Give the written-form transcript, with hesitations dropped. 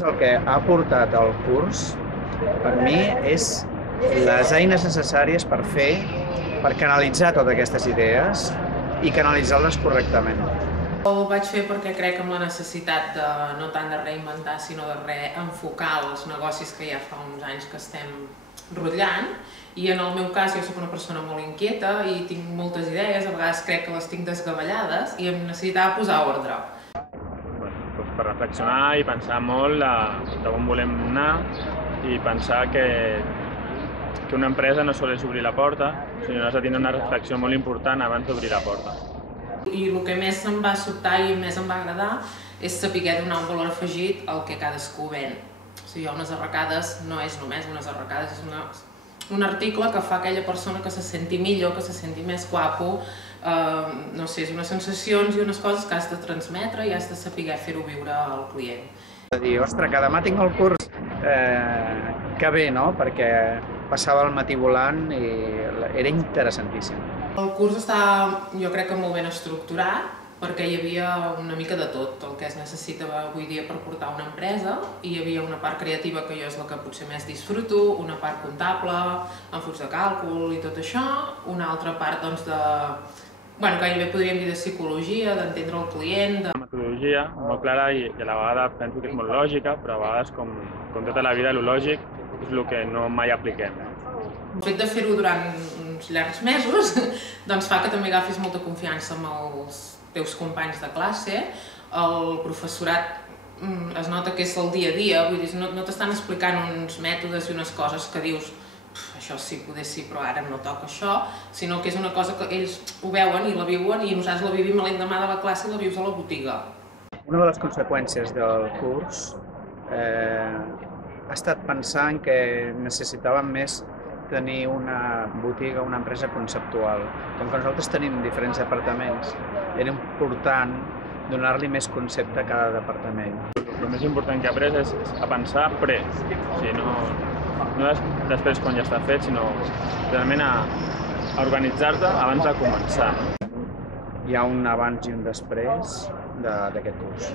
El que ha portat el curs, per mi, és les eines necessàries per canalitzar totes aquestes idees i canalitzar-les correctament. Ho vaig fer perquè crec en la necessitat de no tant de reinventar, sinó de reenfocar els negocis que ja fa uns anys que estem rotllant. I en el meu cas jo soc una persona molt inquieta i tinc moltes idees, a vegades crec que les tinc desgavellades i em necessitava posar ordre. Per reflexionar i pensar molt de on volem anar i pensar que una empresa no sols és obrir la porta, sinó que has de tenir una reflexió molt important abans d'obrir la porta. I el que més em va sobtar i més em va agradar és saber donar un valor afegit al que cadascú ven. O sigui, unes arracades no és només unes arracades, és un article que fa aquella persona que se senti millor, que se senti més guapo, no sé, és unes sensacions i unes coses que has de transmetre i has de saber fer-ho viure al client. De dir, ostres, que demà tinc el curs, que bé, no? Perquè passava el matí volant i era interessantíssim. El curs està, jo crec que molt ben estructurat, perquè hi havia una mica de tot el que es necessita avui dia per portar una empresa. Hi havia una part creativa, que jo és la que potser més disfruto, una part comptable, amb flux de càlcul i tot això, una altra part doncs, gairebé podríem dir de psicologia, d'entendre el client. Una metodologia molt clara i a la vegada penso que és molt lògica, però a vegades, com tota la vida, el lògic és el que no mai apliquem. El fet de fer-ho durant uns llargs mesos doncs fa que també agafis molta confiança amb els teus companys de classe. El professorat es nota que és el dia a dia, vull dir, no t'estan explicant uns mètodes i unes coses que dius això sí, poder sí, però ara no toca això, sinó que és una cosa que ells ho veuen i la viuen i nosaltres la vivim l'endemà de la classe i la vius a la botiga. Una de les conseqüències del curs ha estat pensar en que necessitàvem més tenir una botiga, una empresa conceptual. Com que nosaltres tenim diferents departaments, era important donar-li més concepte a cada departament. El més important que he après és a pensar pre, o sigui, no després quan ja està fet, sinó realment a organitzar-te abans de començar. Hi ha un abans i un després d'aquest curs.